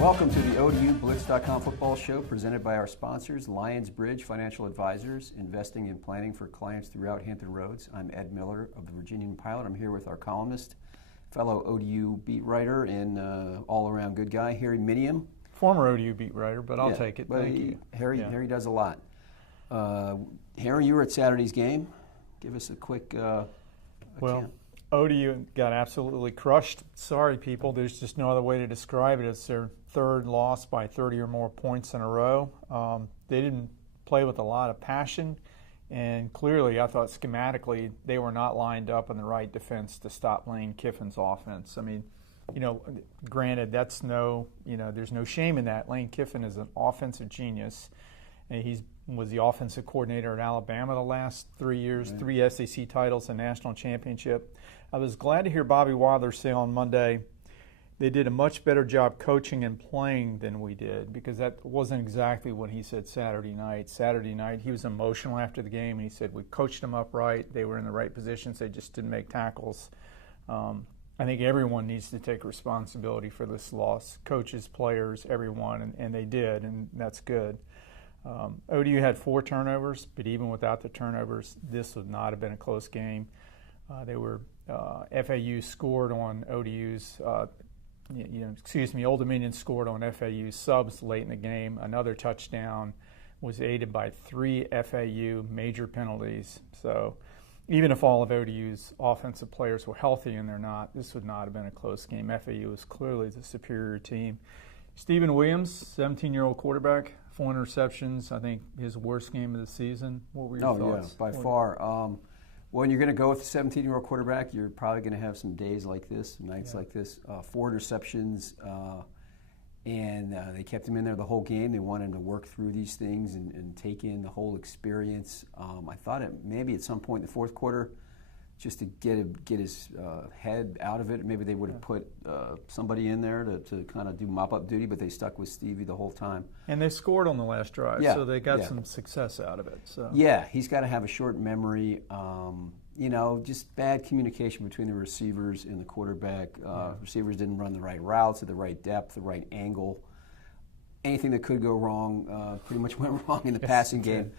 Welcome to the ODU Blitz.com football show presented by our sponsors, Lions Bridge Financial Advisors, investing and planning for clients throughout Hampton Roads. I'm Ed Miller of the Virginian-Pilot. I'm here with our columnist, fellow ODU beat writer, and all-around good guy, Harry Minium. Former ODU beat writer, but I'll take it. Thank you. Harry does a lot. Harry, you were at Saturday's game. Give us a quick account. ODU got absolutely crushed. Sorry, people. There's just no other way to describe it. It's their third loss by 30 or more points in a row. They didn't play with a lot of passion, and clearly, I thought schematically, they were not lined up in the right defense to stop Lane Kiffin's offense. I mean, granted, there's no shame in that. Lane Kiffin is an offensive genius, and he was the offensive coordinator at Alabama the last 3 years, 3 SEC titles, a national championship. I was glad to hear Bobby Wilder say on Monday they did a much better job coaching and playing than we did, because that wasn't exactly what he said Saturday night. Saturday night, he was emotional after the game, and he said we coached them up right. They were in the right positions. They just didn't make tackles. I think everyone needs to take responsibility for this loss, coaches, players, everyone, and they did, and that's good. ODU had 4 turnovers, but even without the turnovers, this would not have been a close game. FAU scored on ODU's, Old Dominion scored on FAU's subs late in the game. Another touchdown was aided by 3 FAU major penalties. So even if all of ODU's offensive players were healthy, and they're not, this would not have been a close game. FAU is clearly the superior team. Stephen Williams, 17-year-old quarterback, 4 interceptions. I think his worst game of the season. What were your thoughts? Yeah, by far. When you're going to go with a 17-year-old quarterback, you're probably going to have some days like this, some nights like this. 4 interceptions, and they kept him in there the whole game. They wanted him to work through these things and take in the whole experience. I thought maybe at some point in the fourth quarter, just to get his head out of it, maybe they would have put somebody in there to kind of do mop-up duty, but they stuck with Stevie the whole time. And they scored on the last drive, so they got some success out of it. So. Yeah, he's got to have a short memory. Just bad communication between the receivers and the quarterback. Receivers didn't run the right routes at the right depth, the right angle. Anything that could go wrong pretty much went wrong in the passing game.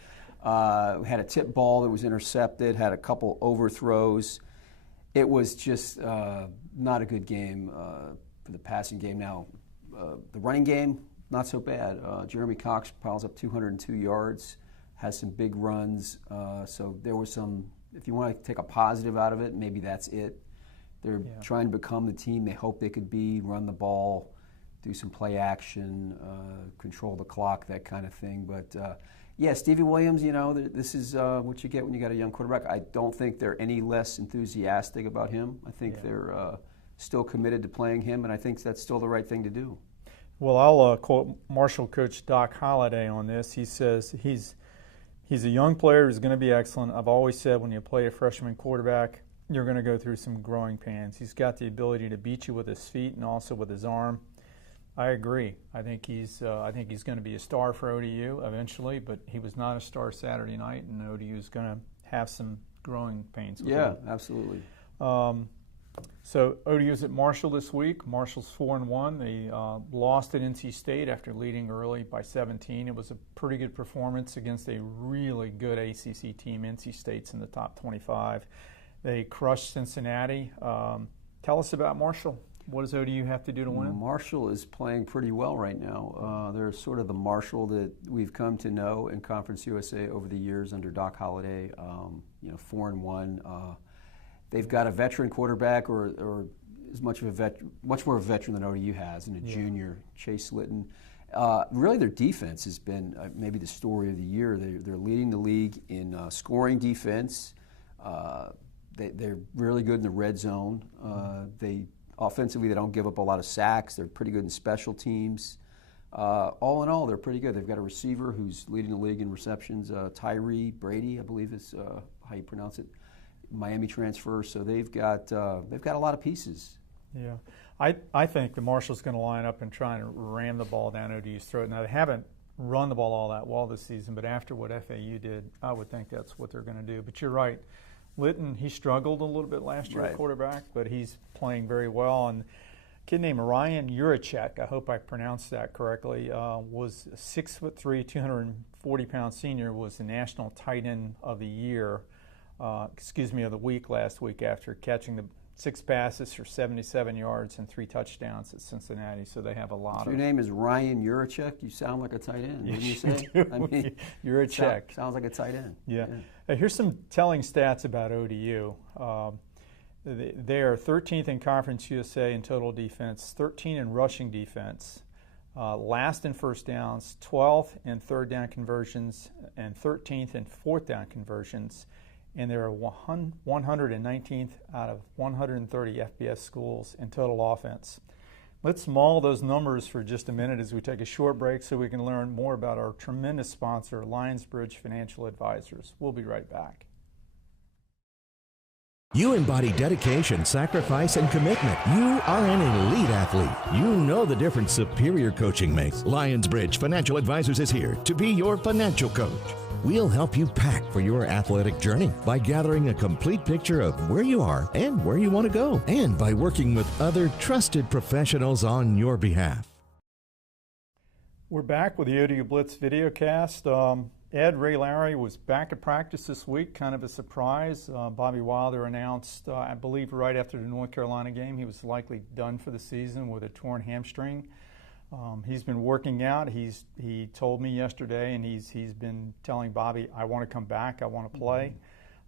We had a tip ball that was intercepted, had a couple overthrows. It was just not a good game for the passing game. Now, the running game, not so bad. Jeremy Cox piles up 202 yards, has some big runs. So there was some, if you want to take a positive out of it, maybe that's it. They're trying to become the team they hope they could be, run the ball, do some play action, control the clock, that kind of thing. But Stevie Williams, this is what you get when you got a young quarterback. I don't think they're any less enthusiastic about him. I think they're still committed to playing him, and I think that's still the right thing to do. Well, I'll quote Marshall coach Doc Holliday on this. He says he's a young player who's going to be excellent. I've always said when you play a freshman quarterback, you're going to go through some growing pains. He's got the ability to beat you with his feet and also with his arm. I agree. I think he's going to be a star for ODU eventually, but he was not a star Saturday night, and ODU is going to have some growing pains with him. Absolutely. So ODU's at Marshall this week. Marshall's 4-1. They lost at NC State after leading early by 17. It was a pretty good performance against a really good ACC team. NC State's in the top 25. They crushed Cincinnati. Tell us about Marshall. What does ODU have to do to win? Marshall is playing pretty well right now. They're sort of the Marshall that we've come to know in Conference USA over the years under Doc Holliday. 4-1. They've got a veteran quarterback, or as much more of a veteran than ODU has, and a junior, Chase Litton. Really, their defense has been maybe the story of the year. They're leading the league in scoring defense. They're really good in the red zone. Offensively, they don't give up a lot of sacks. They're pretty good in special teams. All in all, they're pretty good. They've got a receiver who's leading the league in receptions, Tyree Brady, I believe is how you pronounce it, Miami transfer. So they've got a lot of pieces. Yeah, I think the Marshall's going to line up and try and ram the ball down ODU's throat. Now, they haven't run the ball all that well this season, but after what FAU did, I would think that's what they're going to do. But you're right. Litton, he struggled a little bit last year at quarterback, but he's playing very well. And kid named Ryan Juracek, I hope I pronounced that correctly, was a 6'3", 240-pound senior, was the national tight end of the year, of the week last week after catching the 6 passes for 77 yards and 3 touchdowns at Cincinnati. So they have a lot of. Your name is Ryan Juracek. You sound like a tight end. Didn't you say? I mean, Juracek sounds like a tight end. Yeah. Here's some telling stats about ODU. They are 13th in Conference USA in total defense, 13 in rushing defense, last in first downs, 12th in third down conversions, and 13th in fourth down conversions. And there are 119th out of 130 FBS schools in total offense. Let's maul those numbers for just a minute as we take a short break so we can learn more about our tremendous sponsor, Lionsbridge Financial Advisors. We'll be right back. You embody dedication, sacrifice, and commitment. You are an elite athlete. You know the difference superior coaching makes. Lionsbridge Financial Advisors is here to be your financial coach. We'll help you pack for your athletic journey by gathering a complete picture of where you are and where you want to go, and by working with other trusted professionals on your behalf. We're back with the ODU Blitz videocast. Ray Lowry was back at practice this week, kind of a surprise. Bobby Wilder announced, I believe right after the North Carolina game, he was likely done for the season with a torn hamstring. He's been working out. He told me yesterday, and he's been telling Bobby, I want to come back, I want to play.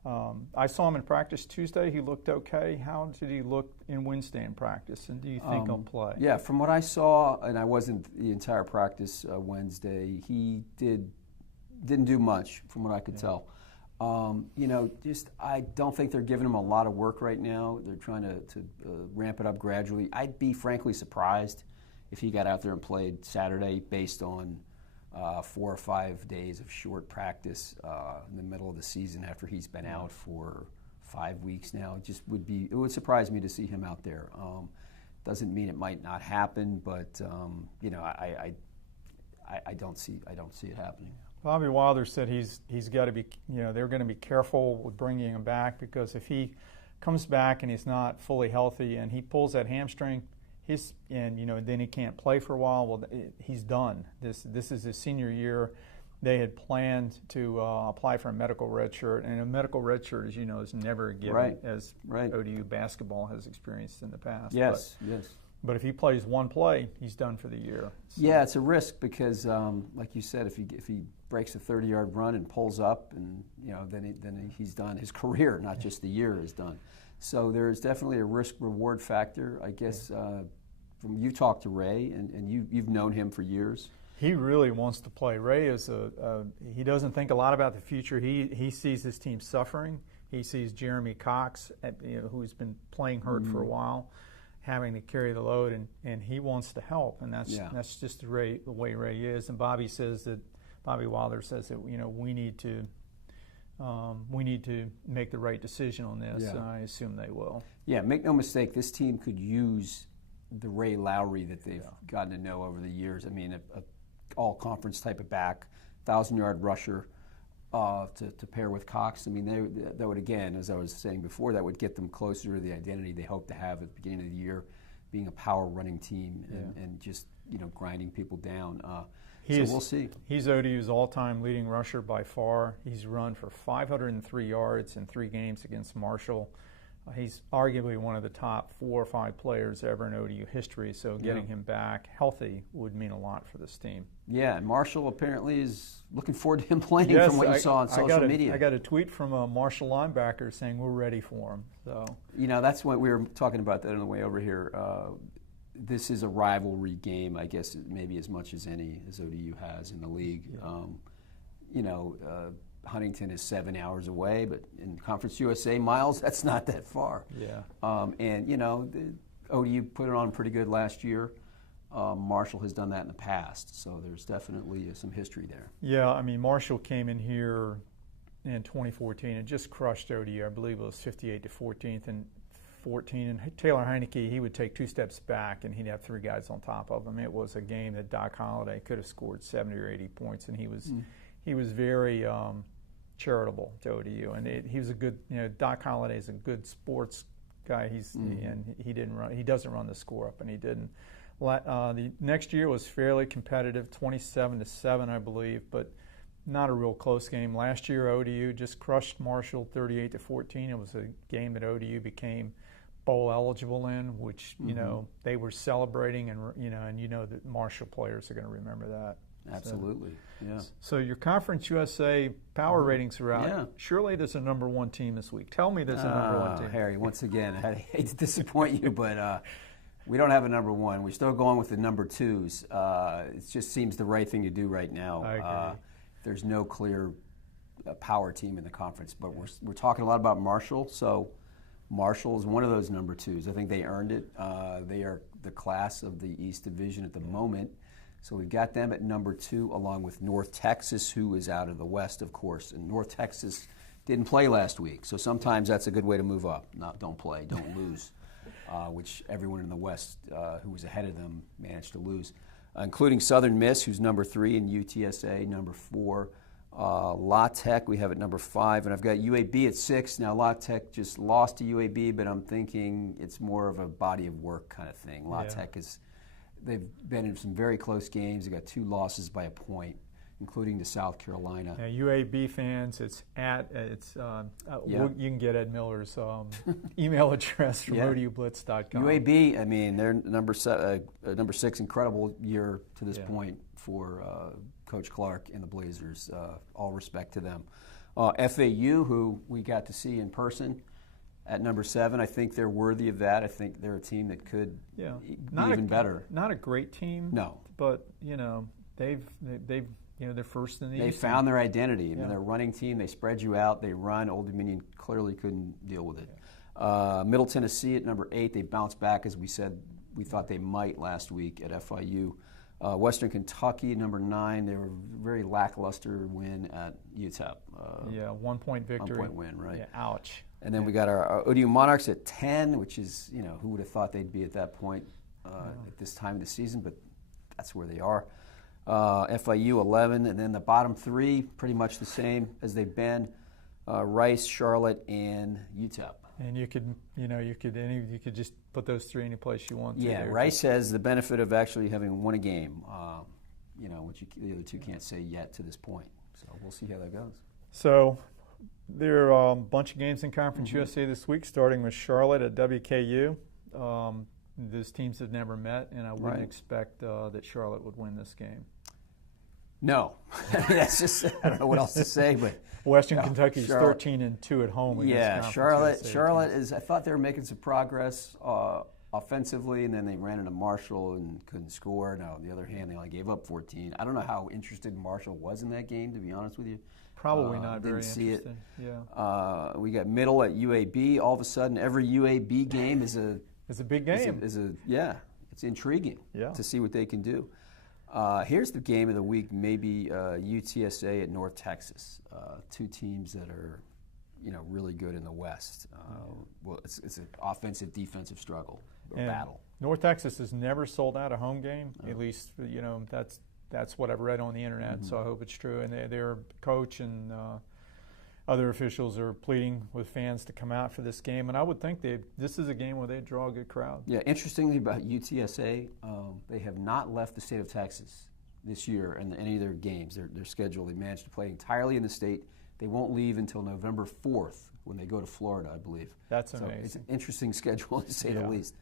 I saw him in practice Tuesday. He looked okay. How did he look in Wednesday in practice, and do you think he'll play? Yeah, from what I saw, and I wasn't the entire practice Wednesday, he didn't do much from what I could tell. I don't think they're giving him a lot of work right now. They're trying to ramp it up gradually. I'd be frankly surprised if he got out there and played Saturday based on 4 or 5 days of short practice in the middle of the season after he's been out for 5 weeks now. It would surprise me to see him out there. Doesn't mean it might not happen, but I don't see it happening. Bobby Wilder said he's got to be, they're going to be careful with bringing him back, because if he comes back and he's not fully healthy and he pulls that hamstring, then he can't play for a while. Well, he's done. This is his senior year. They had planned to apply for a medical red shirt, and a medical red shirt, as you know, is never given, as ODU basketball has experienced in the past. Yes. But if he plays one play, he's done for the year. So. Yeah, it's a risk because, like you said, if he breaks a 30-yard run and pulls up, and then he's done. His career, not just the year, is done. So there's definitely a risk-reward factor, I guess. From you talked to Ray, and you've known him for years. He really wants to play. Ray is he doesn't think a lot about the future. He sees his team suffering. He sees Jeremy Cox, who's been playing hurt for a while, having to carry the load, and he wants to help, and that's just the way Ray is. And Bobby Wilder says that we need to make the right decision on this. And I assume they will. Yeah, make no mistake, this team could use the Ray Lowry that they've gotten to know over the years. I mean, a all-conference type of back, 1,000-yard rusher to pair with Cox. I mean, that would, again, as I was saying before, that would get them closer to the identity they hope to have at the beginning of the year, being a power running team and just grinding people down. So we'll see. He's ODU's all-time leading rusher by far. He's run for 503 yards in 3 games against Marshall. He's arguably one of the top 4 or 5 players ever in ODU history, so getting him back healthy would mean a lot for this team. Yeah, and Marshall apparently is looking forward to him playing from what you saw on social media. I got a tweet from a Marshall linebacker saying we're ready for him. So that's what we were talking about that on the way over here. This is a rivalry game, I guess, maybe as much as any as ODU has in the league. Huntington is 7 hours away, but in Conference USA miles, that's not that far. The ODU put it on pretty good last year. Marshall has done that in the past, so there's definitely some history there. Yeah, I mean, Marshall came in here in 2014 and just crushed ODU. I believe it was 58-14, and Taylor Heineke, he would take 2 steps back and he'd have 3 guys on top of him. It was a game that Doc Holliday could have scored 70 or 80 points, and he was very charitable to ODU, and he was a good. Doc Holliday is a good sports guy. And he didn't run. He doesn't run the score up, and he didn't. The next year was fairly competitive, 27-7, I believe, but not a real close game. Last year, ODU just crushed Marshall 38-14. It was a game that ODU became bowl eligible in, which they were celebrating, and that Marshall players are going to remember that. Absolutely, yeah. So your Conference USA power ratings are out. Yeah. Surely there's a number one team this week. Tell me there's a number one team. Harry, once again, I hate to disappoint you, but we don't have a number one. We're still going with the number twos. It just seems the right thing to do right now. I agree. There's no clear power team in the conference, but we're talking a lot about Marshall. So Marshall is one of those number twos. I think they earned it. They are the class of the East Division at the moment. So we've got them at number 2, along with North Texas, who is out of the West, of course. And North Texas didn't play last week, so sometimes that's a good way to move up. Don't play, don't lose, which everyone in the West who was ahead of them managed to lose, including Southern Miss, who's number 3, and UTSA, number 4. La Tech we have at number 5, and I've got UAB at 6. Now La Tech just lost to UAB, but I'm thinking it's more of a body of work kind of thing. La Tech they've been in some very close games. They've got 2 losses by a point, including to South Carolina. UAB fans, you can get Ed Miller's email address from ODUblitz.com. UAB, I mean, they're number 6, incredible year to this point for Coach Clark and the Blazers. All respect to them. FAU, who we got to see in person, at number 7, I think they're worthy of that. I think they're a team that could be even better. Not a great team. No, but they're first in the They East. found their identity. I mean, they're a running team. They spread you out. They run. Old Dominion clearly couldn't deal with it. Middle Tennessee at number 8. They bounced back, as we said. We thought they might last week at FIU. Western Kentucky, number 9. They were a very lackluster win at UTEP. 1-point victory. 1-point win, right? Yeah, ouch. And then we got our ODU Monarchs at 10, which is, who would have thought they'd be at that point at this time of the season, but that's where they are. FIU 11, and then the bottom 3, pretty much the same as they've been. Rice, Charlotte, and UTEP. And you could just put those 3 any place you want to. Yeah, Rice has the benefit of actually having won a game, which the other 2 can't say yet to this point. So we'll see how that goes. So there are a bunch of games in Conference USA this week, starting with Charlotte at WKU. Those teams have never met, and I wouldn't expect that Charlotte would win this game. No, that's just I don't know what else to say. But Western Kentucky is 13-2 at home. Charlotte is. I thought they were making some progress offensively, and then they ran into Marshall and couldn't score. Now, on the other hand, they only gave up 14. I don't know how interested Marshall was in that game, to be honest with you. Probably not very interested. Didn't see it. Yeah. We got Middle at UAB. All of a sudden, every UAB game is a big game. It's intriguing to see what they can do. Here's the game of the week, maybe UTSA at North Texas. 2 teams that are, really good in the West. Well, it's an offensive, defensive struggle or battle. North Texas has never sold out a home game. At least, that's what I've read on the internet. So I hope it's true. And their coach and other officials are pleading with fans to come out for this game. And I would think this is a game where they draw a good crowd. Yeah, interestingly about UTSA, they have not left the state of Texas this year in any of their games. Their schedule, they managed to play entirely in the state. They won't leave until November 4th when they go to Florida, I believe. That's amazing. So it's an interesting schedule, to say the least.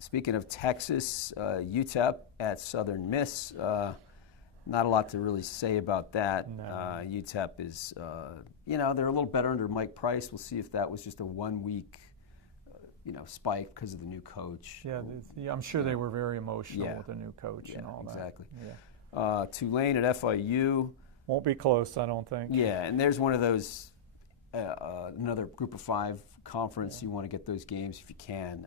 Speaking of Texas, UTEP at Southern Miss. Not a lot to really say about that. No. UTEP is, they're a little better under Mike Price. We'll see if that was just a 1-week, spike because of the new coach. Yeah, I'm sure they were very emotional with the new coach and all that. Exactly. Yeah. Tulane at FIU. Won't be close, I don't think. Yeah, and there's one of those, another Group of 5 conference. You want to get those games if you can.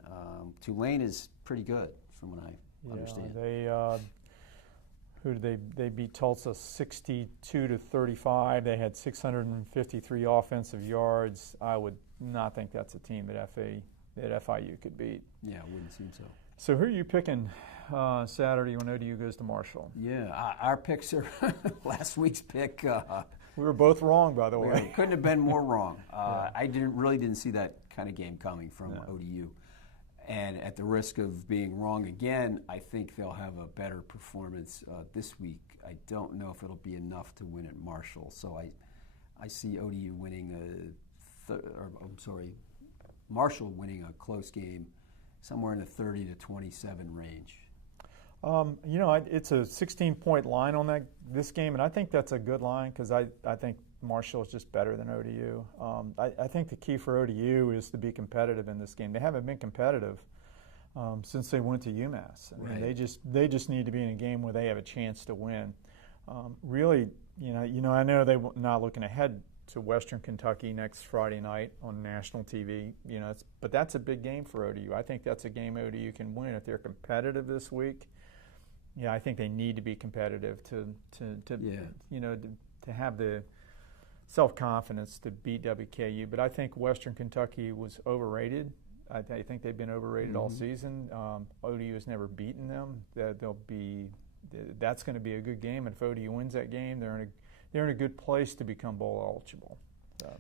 Tulane is pretty good, from what I understand. They beat Tulsa 62-35. They had 653 offensive yards. I would not think that's a team that FIU could beat. Yeah, it wouldn't seem so. So who are you picking Saturday when ODU goes to Marshall? Yeah, our picks are last week's pick. We were both wrong, by the way. Couldn't have been more wrong. I really didn't see that kind of game coming from ODU. And at the risk of being wrong again, I think they'll have a better performance this week. I don't know if it'll be enough to win at Marshall. So I see ODU winning Marshall winning a close game, somewhere in the 30 to 27 range. It's a 16-point line on this game, and I think that's a good line because I think Marshall is just better than ODU. I think the key for ODU is to be competitive in this game. They haven't been competitive since they went to UMass. I mean, they just need to be in a game where they have a chance to win. Really, I know they're not looking ahead to Western Kentucky next Friday night on national TV. But that's a big game for ODU. I think that's a game ODU can win if they're competitive this week. Yeah, I think they need to be competitive to have the self-confidence to beat WKU. But I think Western Kentucky was overrated. I think they've been overrated all season. ODU has never beaten them. That's going to be a good game. And if ODU wins that game, they're in a good place to become bowl eligible.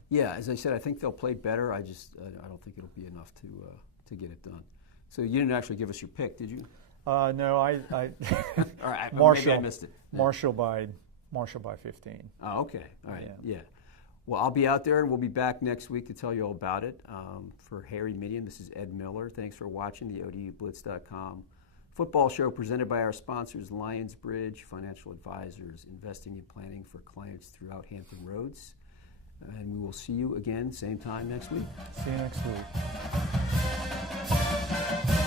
Yeah, as I said, I think they'll play better. I don't think it'll be enough to get it done. So you didn't actually give us your pick, did you? No, I all right, Marshall, maybe I missed it. Yeah. Marshall by 15. Oh, okay. All right. Yeah. Well, I'll be out there, and we'll be back next week to tell you all about it. For Harry Minium, this is Ed Miller. Thanks for watching the ODUblitz.com football show presented by our sponsors, Lions Bridge Financial Advisors, investing and planning for clients throughout Hampton Roads. And we will see you again, same time next week. See you next week.